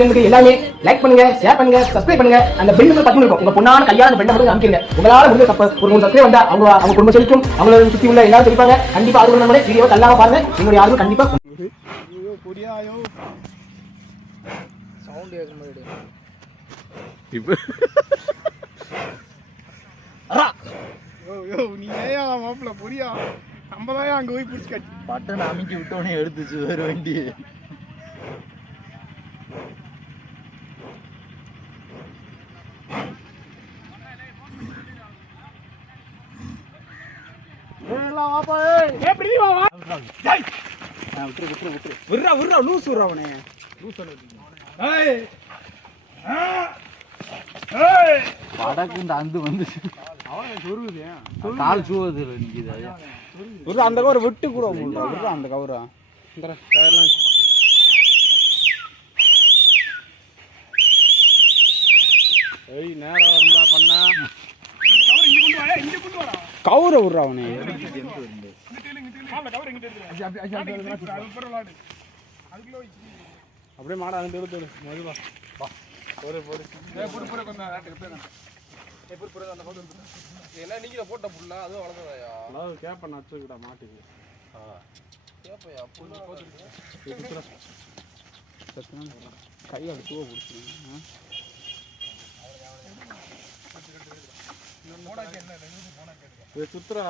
சேனலுக்கு எல்லாமே லைக் பண்ணுங்க ஷேர் பண்ணுங்க சப்ஸ்கிரைப் பண்ணுங்க. அந்த பெல் மட்டும் பட்டன் இருக்கும். உங்க பொண்ணான அந்த பெண்ணை மட்டும் அமைக்கிறீங்க உங்களால முடிஞ்ச சப்ப ஒரு மூணு சப்ஸ்கிரைப் வந்தா அவங்க அவங்க குடும்பம் செழிக்கும். அவங்கள சுத்தி உள்ள எல்லாரும் தெரிவிப்பாங்க. கண்டிப்பா அது நம்மளே வீடியோ தள்ளாம பாருங்க. என்னுடைய ஆர்வம் கண்டிப்பா சவுண்ட் கேட்க மாதிரி இப்போ நீ மாப்பிள்ள பொடியா நம்ம தான் அங்க போய் பிடிச்சி கட்டி பட்டன் அமைக்கி விட்டோடனே எடுத்துச்சு வேறு வண்டி. விட்றா விட்றா லூஸ் விட்றா அவனே. படக்கு இந்த அந்து வந்துச்சு. கால் சூவது ஐயா விட்றா அந்த கவரை விட்டு கூட விட்றா. அந்த கவரா. இந்த டயர்லாம் ஏய் நேரா வரும்பா பண்ணா கவுரை விட்றா அவனே அப்படியே மாடா அந்த தேடு தேடு மதுவா போடு போடு ஏய் போடு போடு கொஞ்சம் நாட்டுக்கு பேர் அந்த போடு என்ன நீங்க போட்ட புள்ள அதுவும் வளர்ந்ததாயா அதாவது கேப்ப நச்சுக்கிட்டா மாட்டுக்கு கேப்பையா புள்ள கையால் தூவ பிடிச்சிருங்க இது சுத்துறா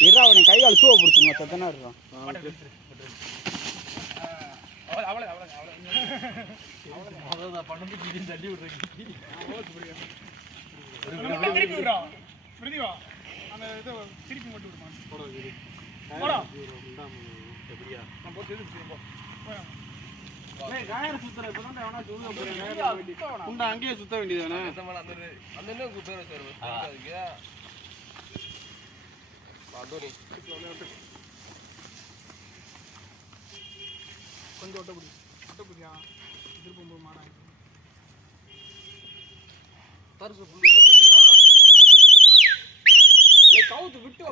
இரா அவனை கையால் தூவ பிடிச்சிருங்க சத்தனா இருக்கான் அங்கேயே சுத்த வேண்டியதானே கொஞ்சம் ஒட்ட பிடி ஒட்ட பிடியா திருப்பம் மாடா. பரிசு புள்ளி கவுத்து விட்டு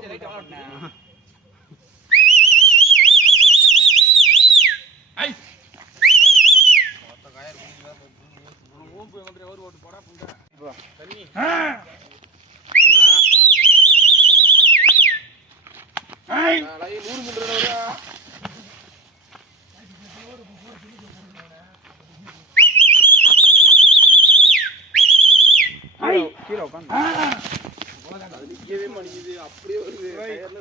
கீழே உட்காந்து. அப்படியே வருது டயர்ல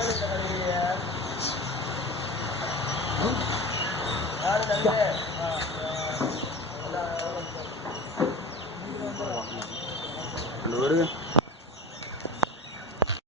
இது யாத்ரா